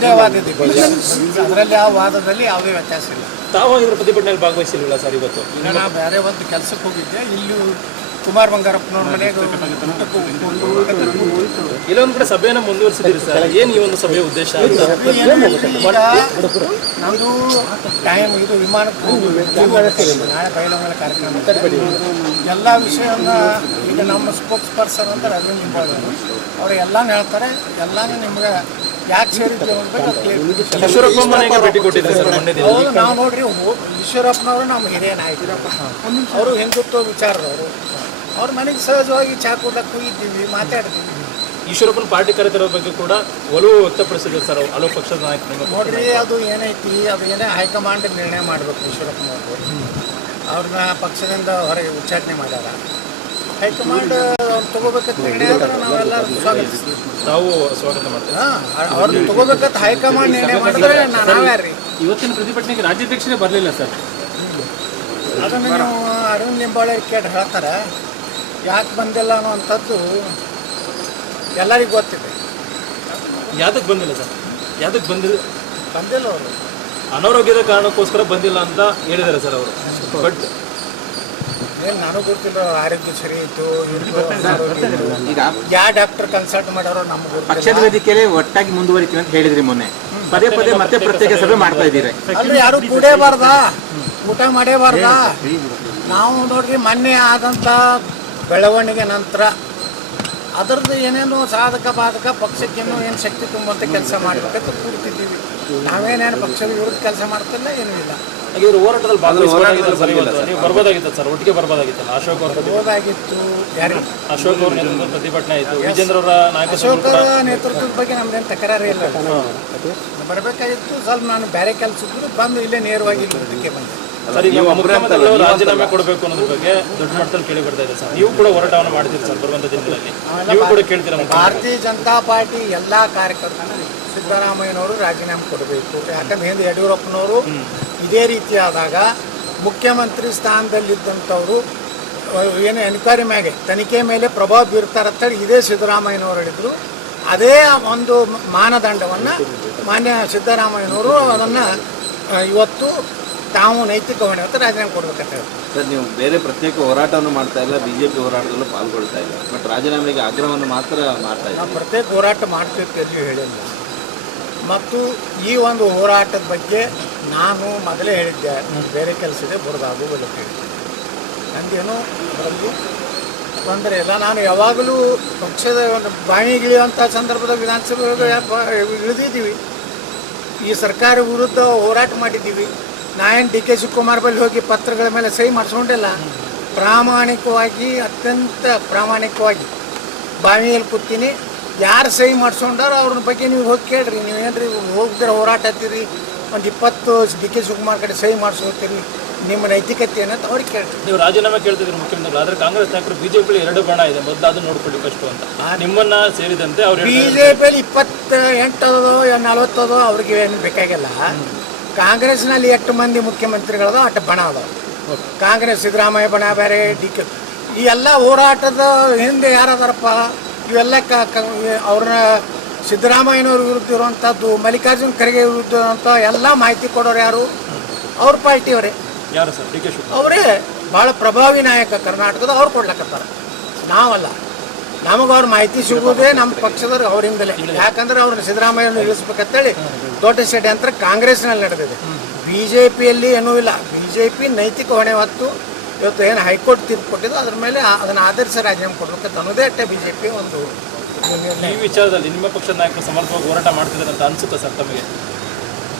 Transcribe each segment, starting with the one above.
ಒಂದೇ ವಾದದಿದೆ, ಅದರಲ್ಲಿ ಆ ವಾದದಲ್ಲಿ ಯಾವುದೇ ವ್ಯತ್ಯಾಸ ಇಲ್ಲ. ತಾವು ಇದ್ರ ಪ್ರತಿಭಟನೆಯಲ್ಲಿ ಭಾಗವಹಿಸಿಲ್ಲ ಸರ್ ಇವತ್ತು? ನಾನು ಬೇರೆ ಒಂದು ಕೆಲಸಕ್ಕೆ ಹೋಗಿದ್ದೆ, ಇಲ್ಲಿ ಕುಮಾರ್ ಬಂಗಾರಪ್ಪನವ್ರ ಮನೆಗೆ ಇಲ್ಲೊಂದು ಕಡೆ ಸಭೆಯನ್ನು ಮುಂದುವರಿಸಿದ್ದೀರಿ ಸರ್, ಏನು ಈ ಒಂದು ಸಭೆಯ ಉದ್ದೇಶ ಅಂತ? ನಮ್ಮದು ಟೈಮ್ ಇದು ವಿಮಾನಕ್ಕೆ ನಾಳೆ ಬಯಲುಮಲೆ ಕಾರ್ಯಕ್ರಮ ಎಲ್ಲ ವಿಷಯವನ್ನು ಈಗ ನಮ್ಮ ಸ್ಪೋಕ್ಸ್ ಪರ್ಸನ್ ಅಂತ ಅರವಿಂದ್ ಲಿಂಬಾವಳಿ ಅವರು ಎಲ್ಲಾನು ಹೇಳ್ತಾರೆ. ಎಲ್ಲಾನು ನಿಮ್ಗೆ ಯಾಕೆ ಸೇರಿದ್ದೀವಿ ಅಂತ ಈಶ್ವರಪ್ಪ ಮನೆಗೆ ಭೇಟಿ ಕೊಟ್ಟಿದ್ದಾರೆ ಸರ್ ಮೊನ್ನೆ ದಿನ. ಹೌದು, ನಾವು ನೋಡ್ರಿ ಈಶ್ವರಪ್ಪನವರು ನಮ್ಮ ಹಿರಿಯ ನಾಯಕರಪ್ಪ, ಅವರು ಹಿಂದುತ್ವ ವಿಚಾರದವರು. ಅವ್ರ ಮನೆಗೆ ಸಹಜವಾಗಿ ಚಾ ಕೊಡಕ್ಕೆ ಹೋಗಿದ್ದೀವಿ, ಮಾತಾಡ್ತೀವಿ. ಈಶ್ವರಪ್ಪನ ಪಾರ್ಟಿ ಕರೆತರೋ ಬಗ್ಗೆ ಕೂಡ ಒಲವು ವ್ಯಕ್ತಪಡಿಸಿದ್ರು ಸರ್ ಹಲವು ಪಕ್ಷದ ನಾಯಕರು. ನೋಡ್ರಿ, ಅದು ಏನೈತಿ, ಅದು ಏನೇ ಹೈಕಮಾಂಡ್ ನಿರ್ಣಯ ಮಾಡಬೇಕು. ಈಶ್ವರಪ್ಪನವರು ಅವ್ರನ್ನ ಪಕ್ಷದಿಂದ ಹೊರಗೆ ಉಚ್ಚಾಟನೆ ಮಾಡ್ಯಾರ. ಹೈಕಮಾಂಡ್ ಅವ್ರು ತಗೋಬೇಕಂತ ನಿರ್ಣಯ ಆದ್ರೆ ನಾವೆಲ್ಲರೂ ಸ್ವಾಗತಿಸ್ತೀವಿ. ತಾವು ಸ್ವಾಗತ ಮಾಡ್ತೀವಿ. ಅವ್ರನ್ನ ತಗೋಬೇಕಂತ ಹೈಕಮಾಂಡ್ ನಿರ್ಣಯ ಮಾಡಿದ್ರೆ ನಾವ್ಯಾರ್ರಿ? ಇವತ್ತಿನ ಪ್ರತಿಭಟನೆಗೆ ರಾಜ್ಯಾಧ್ಯಕ್ಷರೇ ಬರಲಿಲ್ಲ ಸರ್. ಅದನ್ನು ನೀವು ಅರವಿಂದ್ ಲಿಂಬಾವಳಿ ಕೇಳಿ ಹೇಳ್ತಾರೆ, ಯಾಕೆ ಬಂದಿಲ್ಲ ಅನ್ನೋವಂಥದ್ದು ಎಲ್ಲರಿಗೂ ಗೊತ್ತಿದೆ. ಯಾವ್ದಕ್ಕೆ ಬಂದಿಲ್ಲ ಸರ್? ಯಾವ್ದಕ್ಕೆ ಬಂದಿಲ್ಲ ಅವರು ಅನಾರೋಗ್ಯದ ಕಾರಣಕ್ಕೋಸ್ಕರ ಬಂದಿಲ್ಲ ಅಂತ ಹೇಳಿದ್ದಾರೆ ಸರ್ ಅವರು. ಬಟ್ ಏನು ನನಗೆ ಗೊತ್ತಿಲ್ಲ, ಆರೋಗ್ಯ ಸರಿ ಇತ್ತು, ಯಾವ ಡಾಕ್ಟರ್ ಕನ್ಸಲ್ಟ್ ಮಾಡ್ಯಾರೋ ನಮ್ಗೆ ಪಕ್ಷದ ವೇದಿಕೆಯಲ್ಲಿ ಒಟ್ಟಾಗಿ ಮುಂದುವರಿತೀವಿ ಅಂತ ಹೇಳಿದ್ರಿ ಮೊನ್ನೆ. ಪದೇ ಪದೇ ಮತ್ತೆ ಪ್ರತ್ಯೇಕ ಸಭೆ ಮಾಡ್ತಾ ಇದ್ದೀರಿ. ಅಂದ್ರೆ ಯಾರು ಕೂಡೇಬಾರ್ದ, ಊಟ ಮಾಡೇಬಾರ್ದ. ನಾವು ನೋಡ್ರಿ ಮೊನ್ನೆ ಆದಂಥ ಬೆಳವಣಿಗೆ ನಂತರ ಅದರದ್ದು ಏನೇನು ಸಾಧಕ ಬಾಧಕ ಪಕ್ಷಕ್ಕೇನು ಏನು ಶಕ್ತಿ ತುಂಬುವಂಥ ಕೆಲಸ ಮಾಡಬೇಕಂತ ಕೂಡ್ತಿದ್ದೀವಿ. ನಾವೇನೇನು ಪಕ್ಷದ ವಿರುದ್ಧ ಕೆಲಸ ಮಾಡ್ತಿಲ್ಲ, ಏನೂ ಇಲ್ಲ. ಹಾಗಿದ್ರೆ ಹೋರಾಟದಲ್ಲಿ ಭಾಗವಹಿಸಬೇಕಾಗಿತ್ತು, ಬರ್ಬೋದಾಗಿತ್ತು ಸರ್, ಒಟ್ಟಿಗೆ ಬರ್ಬೋದಾಗಿತ್ತಲ್ಲ. ಅಶೋಕ್ ಅವ್ರ ಬರ್ಬೋದಾಗಿತ್ತು. ಯಾರು? ಅಶೋಕ್ ಅವ್ರ ನೇತೃತ್ವದ ಪ್ರತಿಭಟನೆ ಆಯಿತು, ವಿಜೇಂದ್ರ ಅವರ ನಾಯಕ ಅಶೋಕ್ ಅವರ ನೇತೃತ್ವದ ಬಗ್ಗೆ ನಮ್ದೇನು ತಕರಾರು ಇಲ್ಲ. ಬರಬೇಕಾಗಿತ್ತು, ಸ್ವಲ್ಪ ನಾನು ಬೇರೆ ಕೆಲಸದ್ದು ಬಂದು ಇಲ್ಲೇ ನೇರವಾಗಿ ಇದಕ್ಕೆ ಬಂದೆ. ಸರ್, ಈಗ ಮುಖ್ಯಮಂತ್ರಿಗಳು ರಾಜೀನಾಮೆ ಕೊಡಬೇಕು ಅನ್ನೋದ್ರ ಬಗ್ಗೆ ದೊಡ್ಡ ಮಟ್ಟದಲ್ಲಿ ಕೇಳಿ ಬರ್ತಾ ಇದೆ ಸರ್. ನೀವು ಕೂಡ ಹೋರಾಟವನ್ನು ಮಾಡ್ತೀರಿ ಸರ್ ಬರುವಂಥ ದಿನಗಳಲ್ಲಿ, ನೀವು ಕೂಡ ಕೇಳ್ತೀರಾ? ಭಾರತೀಯ ಜನತಾ ಪಾರ್ಟಿ ಎಲ್ಲ ಕಾರ್ಯಕರ್ತರು ಸಿದ್ದರಾಮಯ್ಯನವರು ರಾಜೀನಾಮೆ ಕೊಡಬೇಕು. ಯಾಕಂದ್ರೆ ಹಿಂದೆ ಯಡಿಯೂರಪ್ಪನವರು ಇದೇ ರೀತಿ ಆದಾಗ ಮುಖ್ಯಮಂತ್ರಿ ಸ್ಥಾನದಲ್ಲಿದ್ದಂಥವರು ಏನು ಎನ್ಕ್ವೈರಿ ಮ್ಯಾಗೆ ತನಿಖೆ ಮೇಲೆ ಪ್ರಭಾವ ಬೀರ್ತಾರಂತೇಳಿ ಇದೇ ಸಿದ್ದರಾಮಯ್ಯನವರು ಹೇಳಿದರು. ಅದೇ ಒಂದು ಮಾನದಂಡವನ್ನು ಮಾನ್ಯ ಸಿದ್ದರಾಮಯ್ಯನವರು ಅದನ್ನು ಇವತ್ತು ತಾವು ನೈತಿಕ ಹೊಣೆ ಅಂತ ರಾಜೀನಾಮೆ ಕೊಡಬೇಕಂತ ಹೇಳಿ. ಸರ್, ನೀವು ಬೇರೆ ಪ್ರತ್ಯೇಕ ಹೋರಾಟವನ್ನು ಮಾಡ್ತಾ ಇಲ್ಲ, ಬಿಜೆಪಿ ಹೋರಾಟದಲ್ಲೂ ಪಾಲ್ಗೊಳ್ತಾ ಇಲ್ಲ, ಬಟ್ ರಾಜೀನಾಮೆಗೆ ಆಗ್ರಹವನ್ನು ಮಾತ್ರ ಮಾಡ್ತಾ ಇಲ್ಲ. ನಾವು ಪ್ರತ್ಯೇಕ ಹೋರಾಟ ಮಾಡ್ತಿರ್ತೀವಿ ಎಲ್ಲಿಯೂ ಹೇಳಿಲ್ಲ. ಮತ್ತು ಈ ಒಂದು ಹೋರಾಟದ ಬಗ್ಗೆ ನಾನು ಮೊದಲೇ ಹೇಳಿದ್ದೆ, ಬೇರೆ ಕೆಲಸ ಇದೆ, ಬರೋದಾಗುವುದಿಲ್ಲ ಅಂತ ಹೇಳಿದ್ದೆ. ನಂದೇನು ಅದರಲ್ಲಿ ತೊಂದರೆ ಇಲ್ಲ. ನಾನು ಯಾವಾಗಲೂ ಪಕ್ಷದ ಒಂದು ಬಾವಿಗಿಳಿಯುವಂಥ ಸಂದರ್ಭದ ವಿಧಾನಸಭೆ ಇಳಿದಿದ್ದೀವಿ. ಈ ಸರ್ಕಾರ ವಿರುದ್ಧ ಹೋರಾಟ ಮಾಡಿದ್ದೀವಿ. ನಾಯನ್ ಡಿ ಕೆ ಶಿವಕುಮಾರ್ ಬಳಿ ಹೋಗಿ ಪತ್ರಗಳ ಮೇಲೆ ಸಹಿ ಮಾಡಿಸ್ಕೊಂಡಿಲ್ಲ. ಪ್ರಾಮಾಣಿಕವಾಗಿ, ಅತ್ಯಂತ ಪ್ರಾಮಾಣಿಕವಾಗಿ ಬಾವಿಯಲ್ಲಿ ಕೂತೀನಿ. ಯಾರು ಸಹಿ ಮಾಡಿಸ್ಕೊಂಡಾರೋ ಅವ್ರ ಬಗ್ಗೆ ನೀವು ಹೋಗಿ ಕೇಳ್ರಿ. ನೀವೇನ್ರಿ ಹೋಗಿದ್ರೆ ಹೋರಾಟ ಹತ್ತೀರಿ, ಒಂದು 20 ಡಿ ಕೆ ಶಿವಕುಮಾರ್ ಕಡೆ ಸಹಿ ಮಾಡಿಸ್ಕೊತೀರಿ, ನಿಮ್ಮ ನೈತಿಕತೆ ಏನಂತ ಅವ್ರಿಗೆ ಕೇಳ್ರಿ. ನೀವು ರಾಜೀನಾಮೆ ಕೇಳ್ತಿದ್ರಿ ಮುಖ್ಯಮಂತ್ರಿಗಳು, ಆದರೆ ಕಾಂಗ್ರೆಸ್ ನಾಯಕರು ಬಿಜೆಪಿಯಲ್ಲಿ 2 ಬಣ ಇದೆ, ಮೊದಲು ಅದು ನೋಡ್ಕೊಳ್ಳಿ ಫಸ್ಟ್ ಅಂತ ನಿಮ್ಮನ್ನ ಸೇರಿದಂತೆ ಅವ್ರು. ಬಿಜೆಪಿಯಲ್ಲಿ 28 40 ಅವ್ರಿಗೆ ಏನು ಬೇಕಾಗಿಲ್ಲ. ಕಾಂಗ್ರೆಸ್ನಲ್ಲಿ 8 ಮಂದಿ ಮುಖ್ಯಮಂತ್ರಿಗಳದ 8 ಬಣ ಅದಾವ. ಕಾಂಗ್ರೆಸ್ ಸಿದ್ದರಾಮಯ್ಯ ಬಣ ಬೇರೆ, ಡಿ ಕೆ ಈ ಎಲ್ಲ ಹೋರಾಟದ ಹಿಂದೆ ಯಾರದಾರಪ್ಪ? ಇವೆಲ್ಲ ಅವ್ರನ್ನ ಸಿದ್ದರಾಮಯ್ಯನವ್ರ ವಿರುದ್ಧ ಇರುವಂಥದ್ದು, ಮಲ್ಲಿಕಾರ್ಜುನ್ ಖರ್ಗೆ ವಿರುದ್ಧ ಇರುವಂಥ ಎಲ್ಲ ಮಾಹಿತಿ ಕೊಡೋರು ಯಾರು? ಅವ್ರ ಪಾರ್ಟಿಯವರೇ. ಯಾರು ಸರ್? ಡಿ ಕೆ ಶಿವಕುಮಾರ್ ಅವರೇ ಭಾಳ ಪ್ರಭಾವಿ ನಾಯಕ ಕರ್ನಾಟಕದ. ಅವ್ರು ಕೊಡ್ಲಕ್ಕತ್ತಾರ, ನಾವಲ್ಲ. ನಮಗೆ ಅವ್ರ ಮಾಹಿತಿ ಸಿಗೋದೇ ನಮ್ಮ ಪಕ್ಷದವ್ರು ಅವರಿಂದಲೇ. ಯಾಕಂದ್ರೆ ಅವ್ರನ್ನ ಸಿದ್ದರಾಮಯ್ಯನ ಇಳಿಸ್ಬೇಕಂತೇಳಿ ದೊಡ್ಡ ಷಡ್ಯಂತ್ರ ಕಾಂಗ್ರೆಸ್ನಲ್ಲಿ ನಡೆದಿದೆ. ಬಿ ಜೆ ಪಿಯಲ್ಲಿ ಏನೂ ಇಲ್ಲ. ಬಿ ಜೆ ಪಿ ನೈತಿಕ ಹೊಣೆ ಹೊತ್ತು ಇವತ್ತು ಏನು ಹೈಕೋರ್ಟ್ ತೀರ್ಪು ಕೊಟ್ಟಿದ್ದು ಅದ್ರ ಮೇಲೆ ಅದನ್ನು ಆಧರಿಸಿ ರಾಜೀನಾಮೆ ಕೊಡಬೇಕಂತ ಅನ್ನೋದೇ ಅಷ್ಟೇ ಬಿ ಜೆ ಪಿ ಒಂದು ಈ ವಿಚಾರದಲ್ಲಿ ನಿಮ್ಮ ಪಕ್ಷದ ನಾಯಕರು ಸಮರ್ಥವಾಗಿ ಹೋರಾಟ ಮಾಡ್ತಿದ್ದಾರೆ ಅಂತ ಅನ್ಸುತ್ತೆ ಸರ್ ತಮಗೆ?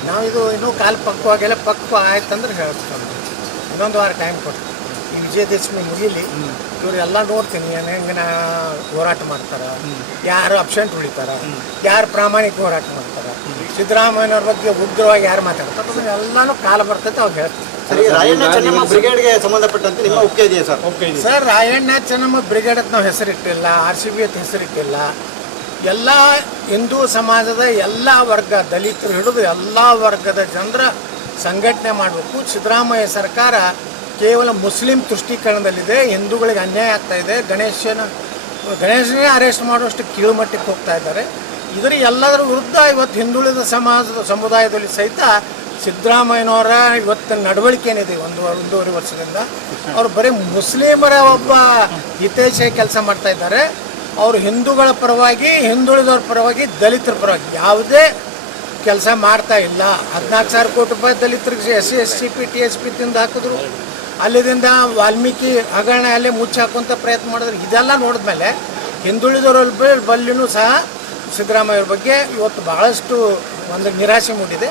ನಾವು ಇದು ಇನ್ನೂ ಕಾಲ ಪಕ್ವಾಗಿಲ್ಲ. ಪಕ್ವ ಆಯ್ತಂದ್ರೆ ಹೇಳ್ತೀವಿ. ಇನ್ನೊಂದು ವಾರ ಟೈಮ್ ಕೊಟ್ಟು ಈ ವಿಜಯದಶಮಿ ಮುಗಿಲಿ, ಇವರೆಲ್ಲ ನೋಡ್ತೀನಿ ಹೆಂಗೆ ಹೋರಾಟ ಮಾಡ್ತಾರೆ, ಯಾರು ಅಬ್ಸೆಂಟ್ ಉಳಿತಾರೆ, ಯಾರು ಪ್ರಾಮಾಣಿಕ ಹೋರಾಟ ಮಾಡ್ತಾರೆ, ಸಿದ್ದರಾಮಯ್ಯನವ್ರ ಬಗ್ಗೆ ಉಗ್ರವಾಗಿ ಯಾರು ಮಾತಾಡ್ತಾರೆ, ಅದನ್ನ ಎಲ್ಲನೂ ಕಾಲ ಬರ್ತೈತೆ ಅವ್ರು ಹೇಳ್ತಾರೆ. ರಾಯಣ್ಣ ಚೆನ್ನಮ್ಮ ಬ್ರಿಗೇಡ್ಗೆ ಸಂಬಂಧಪಟ್ಟಂತೆ ನಿಮ್ಮ ಒಪ್ಪಿಗೆ ಇದೆಯಾ sir? Sir, Rayanna Chennamma brigade ಅಂತ ನಾವು ಹೆಸರಿಟ್ಟಿಲ್ಲ, RCB ಅಂತ ಹೆಸರಿಟ್ಟಿಲ್ಲ. ಎಲ್ಲ ಹಿಂದೂ ಸಮಾಜದ ಎಲ್ಲ ವರ್ಗ, ದಲಿತರು ಹಿಡಿದು ಎಲ್ಲ ವರ್ಗದ ಜನರ ಸಂಘಟನೆ ಮಾಡಬೇಕು. ಸಿದ್ದರಾಮಯ್ಯ ಸರ್ಕಾರ ಕೇವಲ ಮುಸ್ಲಿಂ ತುಷ್ಟೀಕರಣದಲ್ಲಿದೆ, ಹಿಂದೂಗಳಿಗೆ ಅನ್ಯಾಯ ಆಗ್ತಾ ಇದೆ. ಗಣೇಶನೇ ಅರೆಸ್ಟ್ ಮಾಡುವಷ್ಟು ಕೀಳುಮಟ್ಟಕ್ಕೆ ಹೋಗ್ತಾ ಇದ್ದಾರೆ. ಇದರ ಎಲ್ಲದರ ವಿರುದ್ಧ ಇವತ್ತು ಹಿಂದುಳಿದ ಸಮುದಾಯದಲ್ಲಿ ಸಹಿತ ಸಿದ್ದರಾಮಯ್ಯನವರ ಇವತ್ತಿನ ನಡವಳಿಕೆ ಏನಿದೆ ಒಂದೂವರೆ ವರ್ಷದಿಂದ ಅವರು ಬರೀ ಮುಸ್ಲಿಮರ ಒಬ್ಬ ಹಿತೈಷಿ ಕೆಲಸ ಮಾಡ್ತಾ ಇದ್ದಾರೆ. ಅವರು ಹಿಂದೂಗಳ ಪರವಾಗಿ, ಹಿಂದುಳಿದವ್ರ ಪರವಾಗಿ, ದಲಿತರ ಪರವಾಗಿ ಯಾವುದೇ ಕೆಲಸ ಮಾಡ್ತಾ ಇಲ್ಲ. 14,000 ಕೋಟಿ ರೂಪಾಯಿ ದಲಿತರಿಗೆ SC SCP TSP ತಿಂದು ಹಾಕಿದ್ರು. ಅಲ್ಲಿದಿಂದ ವಾಲ್ಮೀಕಿ ಹಗರಣ ಅಲ್ಲೇ ಮುಚ್ಚಾಕುವಂಥ ಪ್ರಯತ್ನ ಮಾಡಿದ್ರು. ಇದೆಲ್ಲ ನೋಡಿದ್ಮೇಲೆ ಹಿಂದುಳಿದವರ ಬಲ್ಲಿನೂ ಸಹ ಸಿದ್ದರಾಮಯ್ಯವ್ರ ಬಗ್ಗೆ ಇವತ್ತು ಭಾಳಷ್ಟು ಒಂದು ನಿರಾಶೆ ಮೂಡಿದೆ.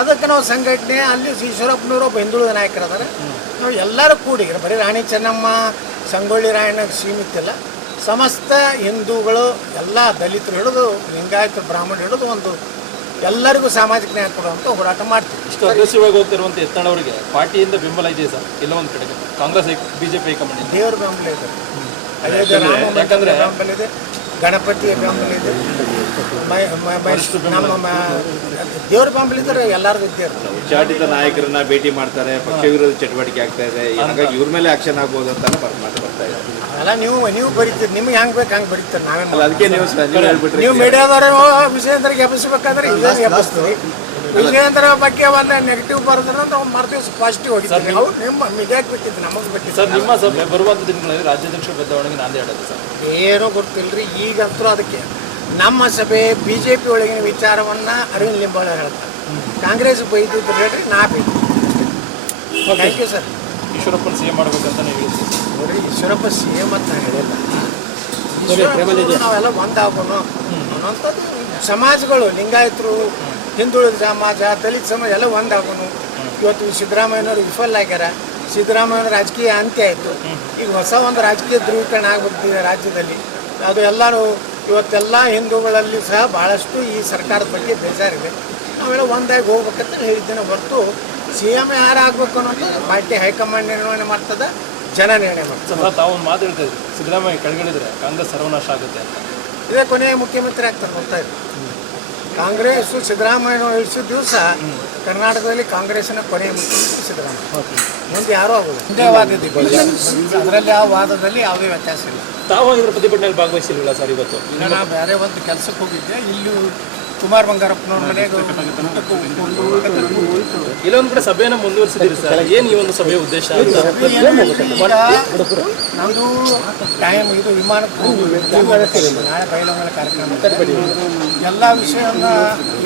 ಅದಕ್ಕೆ ನಾವು ಸಂಘಟನೆ ಅಲ್ಲಿ ಈಶ್ವರಪ್ಪನವರು ಒಬ್ಬ ಹಿಂದುಳಿದ ನಾಯಕರಿದ್ದಾರೆ. ನಾವು ಎಲ್ಲರೂ ಕೂಡಿ ಬರೀ ರಾಣಿ ಚೆನ್ನಮ್ಮ, ಸಂಗೊಳ್ಳಿ ರಾಯಣ್ಣ ಸೀಮಿತ ಇಲ್ಲ, ಸಮಸ್ತ ಹಿಂದೂಗಳು ಎಲ್ಲ ದಲಿತರು ಹಿಡಿದು ಲಿಂಗಾಯತರು ಬ್ರಾಹ್ಮಣರು ಹಿಡಿದು ಒಂದು ಎಲ್ಲರಿಗೂ ಸಾಮಾಜಿಕ ನ್ಯಾಯ ಕೊಡುವಂಥ ಹೋರಾಟ ಮಾಡ್ತೀವಿ. ಇಷ್ಟು ಅಗ್ರೆಸಿವ್ ಆಗಿ ಹೋಗ್ತಿರುವಂಥ ಯತ್ನಾಳವರಿಗೆ ಪಾರ್ಟಿಯಿಂದ ಬೆಂಬಲ ಇದೆ ಸರ್, ಇಲ್ಲ ಒಂದು ಕಡೆಗೆ ಕಾಂಗ್ರೆಸ್ BJP ಹೈಕಮಾಂಡ್ ದೇವ್ರ ಬೆಂಬಲ ಇದೆ, ಯಾಕಂದ್ರೆ ಬೆಂಬಲ ಇದೆ, ಗಣಪತಿಯ ಬೆಂಬಲ ಇದೆ, ನಮ್ಮ ದೇವ್ರ ಬೆಂಬಲ ಇದ್ರೆ ಎಲ್ಲರಿಗೂ ಇದ್ದೇ ಇರ್ತದೆ. ಉಚ್ಚಾಟಿತ ನಾಯಕರನ್ನ ಭೇಟಿ ಮಾಡ್ತಾರೆ, ಪಕ್ಷ ವಿರೋಧಿ ಚಟುವಟಿಕೆ ಆಗ್ತಾ ಇದೆ, ಹಾಗಾಗಿ ಇವ್ರ ಮೇಲೆ ಆಕ್ಷನ್ ಆಗ್ಬೋದು ಅಂತ ಮಾತು ಬರ್ತಾ ಇದೆ. ಅಲ್ಲ ನೀವು ಬರೀತೀರಿ, ನಿಮ್ಗೆ ಹೆಂಗೆ ಬೇಕು ಹಂಗೆ ಬರೀತಾರೆ. ನಾವೇನು ಅದಕ್ಕೆ ನೀವು ಹೇಳ್ಬಿಟ್ರಿ, ನೀವು ಮೀಡಿಯಾದವರು ವಿಷಯಂದ್ರಿಗೆ ಎಬ್ಬಿಸ್ಬೇಕಾದ್ರೆ ಇದನ್ನು ಎಬ್ಬಿಸ್ತೀವಿ. ವಿಷಯಂದ್ರ ಬಗ್ಗೆ ಒಂದು ನೆಗೆಟಿವ್ ಬರೆದ್ರೆ ನಾವು ಮರ್ದಿವ್ಸ ಪಾಸಿಟಿವ್ ಹೋಗಿದ್ದೀವಿ. ನಾವು ನಿಮ್ಮ ಮೀಡಿಯಾಕ್ಕೆ ಬಿಟ್ಟಿದ್ದು, ನಮಗೆ ಬಿಟ್ಟಿದ್ದು. ಸರ್, ನಿಮ್ಮ ಸಭೆ ಬರುವಂಥ ದಿನಗಳಲ್ಲಿ ರಾಜ್ಯಾಧ್ಯಕ್ಷ ಬದಲಾವಣೆಗೆ ನಾಂದಿ ಆಡೋದು ಸರ್? ಏನೂ ಗೊತ್ತಿಲ್ಲ ರೀ. ಈಗಂತೂ ಅದಕ್ಕೆ ನಮ್ಮ ಸಭೆ BJP ಒಳಗಿನ ವಿಚಾರವನ್ನು ಅರವಿಂದ್ ಲಿಂಬಾವಳಿ ಹೇಳ್ತಾರೆ. ಕಾಂಗ್ರೆಸ್ ಬೈದಿದ್ದು ಹೇಳ್ರಿ, ನಾ ಬೈದಿದ್ದು. Thank you sir. ಈಶ್ವರಪ್ಪನ CM ಮಾಡ್ಬೇಕಂತ ನೀವು ಹೇಳ್ತೀವಿ ನೋಡ್ರಿ, ಈಶ್ವರಪ್ಪ CM ಅಂತ ನಾನು ಹೇಳಿಲ್ಲ. ಈಶ್ವರಪ್ಪ ನಾವೆಲ್ಲ ಒಂದಾಗೋಣ ಅನ್ನೋಂಥದ್ದು ಸಮಾಜಗಳು, ಲಿಂಗಾಯತರು, ಹಿಂದುಳಿದ ಸಮಾಜ, ದಲಿತ ಸಮಾಜ ಎಲ್ಲ ಒಂದಾಗೋಣ. ಇವತ್ತು ಸಿದ್ದರಾಮಯ್ಯನವರು ವಿಫಲ ಆಗ್ಯಾರ. ಸಿದ್ದರಾಮಯ್ಯನ ರಾಜಕೀಯ ಅಂತ್ಯ ಆಯಿತು. ಈಗ ಹೊಸ ಒಂದು ರಾಜಕೀಯ ಧ್ರುವೀಕರಣ ಆಗ್ಬಿಡ್ತಿದೆ ರಾಜ್ಯದಲ್ಲಿ. ಅದು ಎಲ್ಲರೂ ಇವತ್ತೆಲ್ಲ ಹಿಂದೂಗಳಲ್ಲಿ ಸಹ ಭಾಳಷ್ಟು ಈ ಸರ್ಕಾರದ ಬಗ್ಗೆ ಬೇಜಾರಿದೆ. ನಾವೆಲ್ಲ ಒಂದಾಗಿ ಹೋಗ್ಬೇಕಂತ ಹೇಳಿದ್ದೇನೆ ಹೊರತು CM ಯಾರು ಆಗ್ಬೇಕು ಅನ್ನೋದು ಪಾರ್ಟಿ ಹೈಕಮಾಂಡ್ ನಿರ್ವಹಣೆ ಮಾಡ್ತದೆ, ಜನ ನಿರ್ಣಯ ಮಾಡ್ತಾರೆ. ಸರ್, ತಾವು ಒಂದು ಮಾತು ಹೇಳ್ತಾ ಇದ್ರಿ, ಸಿದ್ದರಾಮಯ್ಯ ಕೆಳಗಿಳಿದ್ರೆ ಕಾಂಗ್ರೆಸ್ ಸರ್ವನಾಶ ಆಗುತ್ತೆ ಅಂತ. ಇದೇ ಕೊನೆಯ ಮುಖ್ಯಮಂತ್ರಿ ಆಗ್ತಾರೆ ಬರ್ತಾ ಇದೆ. ಕಾಂಗ್ರೆಸ್ ಸಿದ್ದರಾಮಯ್ಯನ ಇಳಿಸಿದ ದಿವಸ ಕರ್ನಾಟಕದಲ್ಲಿ ಕಾಂಗ್ರೆಸ್ಸಿನ ಕೊನೆಯ ಮುಖ್ಯಮಂತ್ರಿ ಸಿದ್ದರಾಮಯ್ಯ. ಮುಂದೆ ಯಾರೂ ಆಗೋದು ಒಂದೇ ವಾದ ಇದೆ, ಅದರಲ್ಲಿ ಆ ವಾದದಲ್ಲಿ ಯಾವುದೇ ವ್ಯತ್ಯಾಸ ಇಲ್ಲ. ತಾವು ಇದ್ರ ಪ್ರತಿಭಟನೆಯಲ್ಲಿ ಭಾಗವಹಿಸಿಲ್ವಲ್ಲ ಸರ್ ಇವತ್ತು? ಈಗ ನಾನು ಬೇರೆ ಒಂದು ಕೆಲಸಕ್ಕೆ ಹೋಗಿದ್ದೆ. ಇಲ್ಲಿ ಕುಮಾರ್ ಬಂಗಾರಪ್ಪನವ್ರ ಮನೆಗೆ ಇಲ್ಲೊಂದು ಕಡೆ ಸಭೆಯನ್ನು ಮುಂದುವರಿಸಿದ್ದೀರಿ ಸರ್, ಏನು ಈ ಒಂದು ಸಭೆಯ ಉದ್ದೇಶ? ನಮ್ಮದು ಟೈಮ್ ಇದು ವಿಮಾನಕ್ಕೆ ನಾಳೆ ಬಯಲುಮಲೆ ಕಾರ್ಯಕ್ರಮ ಎಲ್ಲ ವಿಷಯವನ್ನು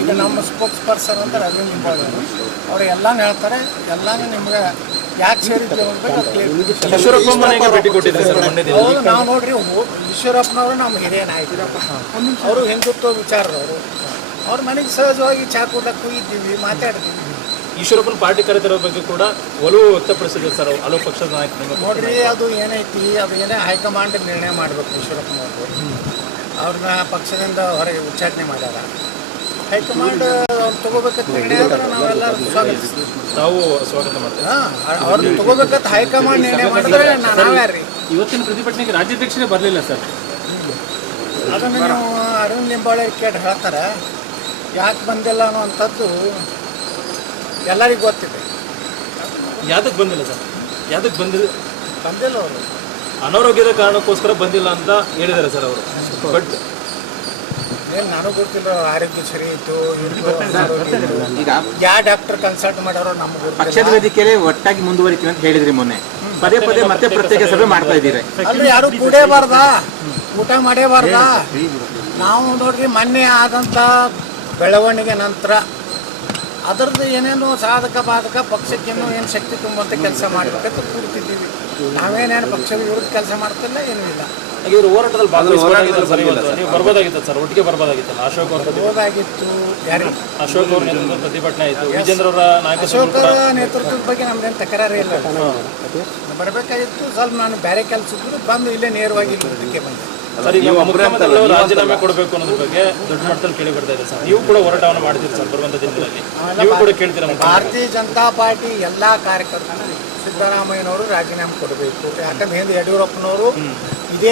ಈಗ ನಮ್ಮ ಸ್ಪೋಕ್ಸ್ ಪರ್ಸನ್ ಅಂತ ಅರವಿಂದ್ ಲಿಂಬಾವಳಿ ಅವರು ಎಲ್ಲಾನು ಹೇಳ್ತಾರೆ. ಎಲ್ಲಾನು ನಿಮ್ಗೆ ಯಾಕೆ ಸೇರಿದ್ವಿ ಅನ್ನೋದು ಈಶ್ವರಪ್ಪ ಮನೆಗೆ ಭೇಟಿ ಕೊಟ್ಟಿದ್ದಾರೆ ಸರ್ ಮೊನ್ನೆ ದಿನ. ಹೌದು, ನಾವು ನೋಡ್ರಿ ಈಶ್ವರಪ್ಪನವರು ನಮ್ಮ ಹಿರಿಯ ನಾಯಕರಪ್ಪ, ಅವರು ಹಿಂದುತ್ವ ವಿಚಾರದವರು. ಅವ್ರ ಮನೆಗೆ ಸಹಜವಾಗಿ ಚಾ ಕೊಡಕ್ಕೆ ಇದ್ದೀವಿ, ಮಾತಾಡ್ತೀವಿ. ಈಶ್ವರಪ್ಪನ ಪಾರ್ಟಿ ಕರೆತರೋ ಬಗ್ಗೆ ಕೂಡ ಒಲವು ವ್ಯಕ್ತಪಡಿಸಿದ್ದಾರೆ ಸರ್ ಹಲವು ಪಕ್ಷದ ನಾಯಕರು. ನೋಡ್ರಿ, ಅದು ಏನೈತಿ, ಅದು ಏನೇ ಹೈಕಮಾಂಡ್ ನಿರ್ಣಯ ಮಾಡಬೇಕು. ಈಶ್ವರಪ್ಪನವರು ಅವ್ರನ್ನ ಪಕ್ಷದಿಂದ ಹೊರಗೆ ಉಚ್ಚಾಟನೆ ಮಾಡ್ಯಾರ. ಹೈಕಮಾಂಡ್ ಅವ್ರು ತಗೋಬೇಕಂತ ನಿರ್ಣಯ ಆದ್ರೆ ನಾವೆಲ್ಲರೂ ಸ್ವಾಗತಿಸ್ತೀವಿ. ತಾವು ಸ್ವಾಗತ ಮಾಡ್ತೇವೆ. ಅವ್ರನ್ನ ತಗೋಬೇಕಂತ ಹೈಕಮಾಂಡ್ ನಿರ್ಣಯ ಮಾಡಿದ್ರೆ ನಾವ್ಯಾರ್ರಿ? ಇವತ್ತಿನ ಪ್ರತಿಭಟನೆಗೆ ರಾಜ್ಯಾಧ್ಯಕ್ಷರೇ ಬರಲಿಲ್ಲ ಸರ್. ಅದನ್ನು ನೀವು ಅರವಿಂದ್ ಲಿಂಬಾವಳಿ ಕೇಳಿ ಹೇಳ್ತಾರೆ. ಯಾಕೆ ಬಂದಿಲ್ಲ ಅನ್ನುವಂಥದ್ದು ಎಲ್ಲರಿಗೂ ಗೊತ್ತಿದೆ. ಯಾವ್ದಕ್ಕೆ ಬಂದಿಲ್ಲ ಸರ್? ಯಾವ್ದಕ್ಕೆ ಬಂದಿಲ್ಲ ಅವರು ಅನಾರೋಗ್ಯದ ಕಾರಣಕ್ಕೋಸ್ಕರ ಬಂದಿಲ್ಲ ಅಂತ ಹೇಳಿದ್ದಾರೆ ಸರ್ ಅವರು. ಬಟ್ ಏನು ನನಗೆ ಗೊತ್ತಿಲ್ಲ. ಆರೋಗ್ಯ ಸರಿ ಇತ್ತು, ಈಗ ಯಾವ ಡಾಕ್ಟರ್ ಕನ್ಸಲ್ಟ್ ಮಾಡೋರು ನಮ್ಗೆ ಪಕ್ಷದ ವೇದಿಕೆಯಲ್ಲಿ ಒಟ್ಟಾಗಿ ಮುಂದುವರಿತೀವಿ ಅಂತ ಹೇಳಿದ್ರಿ ಮೊನ್ನೆ. ಪದೇ ಮತ್ತೆ ಪ್ರತ್ಯೇಕ ಸಭೆ ಮಾಡ್ತಾ ಇದ್ದೀರಿ. ಅಲ್ರಿ, ಯಾರು ಕೂಡೇಬಾರ್ದ, ಊಟ ಮಾಡೇಬಾರ್ದ. ನಾವು ನೋಡ್ರಿ ಮೊನ್ನೆ ಆದಂಥ ಬೆಳವಣಿಗೆ ನಂತರ ಅದರದ್ದು ಏನೇನು ಸಾಧಕ ಬಾಧಕ ಪಕ್ಷಕ್ಕೇನು ಏನು ಶಕ್ತಿ ತುಂಬುವಂಥ ಕೆಲಸ ಮಾಡಬೇಕಂತ ಕೂಡ್ತಿದ್ದೀವಿ. ನಾವೇನೇನು ಪಕ್ಷದ ವಿರುದ್ಧ ಕೆಲಸ ಮಾಡ್ತಿಲ್ಲ, ಏನೂ ಇಲ್ಲ. ಇವರು ಹೋರಾಟದಲ್ಲಿ ಭಾಗವಹಿಸಬೇಕಾಗಿತ್ತು ಸರ್. ಇವತ್ತು ನೀವು ಬರ್ಬೋದಾಗಿತ್ತು ಸರ್, ಒಟ್ಟಿಗೆ ಬರ್ಬೋದಾಗಿತ್ತಲ್ಲ. ಅಶೋಕ್ ಅವ್ರ ಹೋದಾಗಿತ್ತು. ಯಾರು ಅಶೋಕ್ ಅವ್ರ ನೇತೃತ್ವದ ಪ್ರತಿಭಟನೆ ಆಯಿತು, ವಿಜೇಂದ್ರ ಅವರ ಅಶೋಕ ನೇತೃತ್ವದ ಬಗ್ಗೆ ನಮ್ದೇನು ತಕರಾರೇ ಇಲ್ಲ. ಬರಬೇಕಾಗಿತ್ತು. ಸ್ವಲ್ಪ ನಾನು ಬೇರೆ ಕೆಲಸದ್ದು ಬಂದು ಇಲ್ಲೇ ನೇರವಾಗಿ ಇಲ್ಲಿದ್ದಕ್ಕೆ ಬಂದೆ. ಸರ್, ಈಗ ಮುಖ್ಯಮಂತ್ರಿಗಳು ರಾಜೀನಾಮೆ ಕೊಡಬೇಕು ಅನ್ನೋದ್ರ ಬಗ್ಗೆ ದೊಡ್ಡ ಮಟ್ಟದಲ್ಲಿ ಕೇಳಿ ಬರ್ತಾ ಇದೆ ಸರ್. ನೀವು ಕೂಡ ಹೋರಾಟವನ್ನು ಮಾಡ್ತೀರಿ ಸರ್ ಬರುವಂಥ ದಿನಗಳಲ್ಲಿ, ನೀವು ಕೂಡ ಕೇಳ್ತೀರಾ? ಭಾರತೀಯ ಜನತಾ ಪಾರ್ಟಿ ಎಲ್ಲ ಕಾರ್ಯಕರ್ತರು ಸಿದ್ದರಾಮಯ್ಯನವರು ರಾಜೀನಾಮೆ ಕೊಡಬೇಕು. ಯಾಕಂದ್ರೆ ಹಿಂದೆ ಯಡಿಯೂರಪ್ಪನವರು ಇದೇ